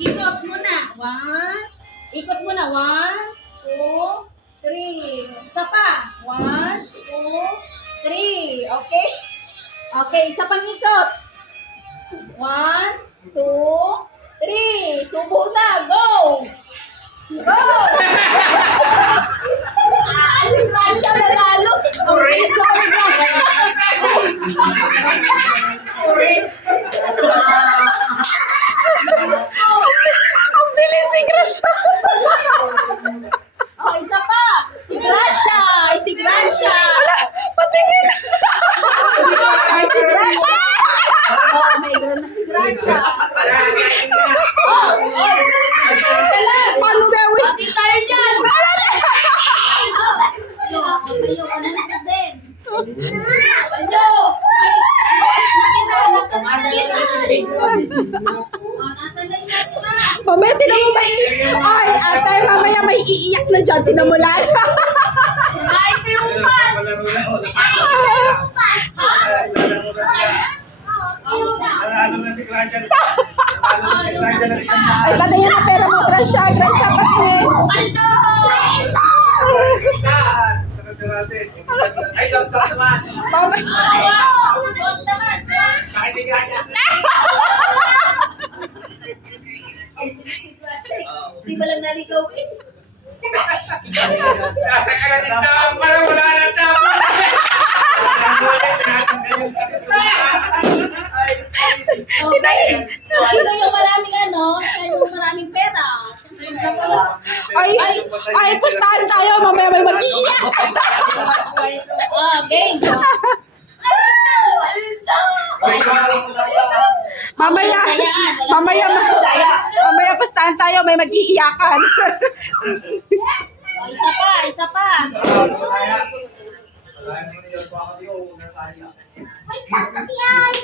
Ikot muna. Ikot muna. 1, 2, 3. Isa pa. 1, 2, 3. Okay? Okay, isa pang ikot. 1, 2, 3. Subo na. Go! Go! Si Gracia nanalo. Ang bilis ko Ang bilis ni Gracia. Oh, isa pa. Si Gracia. Si Gracia. Wala, patingin. Si Gracia. Oh, may girl na si Gracia. Oh, Paano gawin? pati tayo dyan. Sa'yo ka na din. Ano? Ay, nasa na natira. Mamaya, tinan mo may... Ay, ate, mamaya may iiyak na dyan. Tinan mo lang. Nakain ko yung pas. Nanalo na si Gracia. Nanalo na si Gracia ng isang Ay, kada yan ang pera mo, Gracia. Gracia, patingin. Aldo! Ay, saan naman? Mamaya. Suot naman, suot. Kahit si Gracia. Di ba lang naligaw eh? Nasa ka na dito. Parang wala na daw. Okay. Sino yung maraming yung maraming pera? Ay, pustahan tayo. Mamaya may mag-iiyak. Game. Mamaya pustahan tayo. May mag-iiyakan. Isa pa. Wala na. Ay, kasi ay.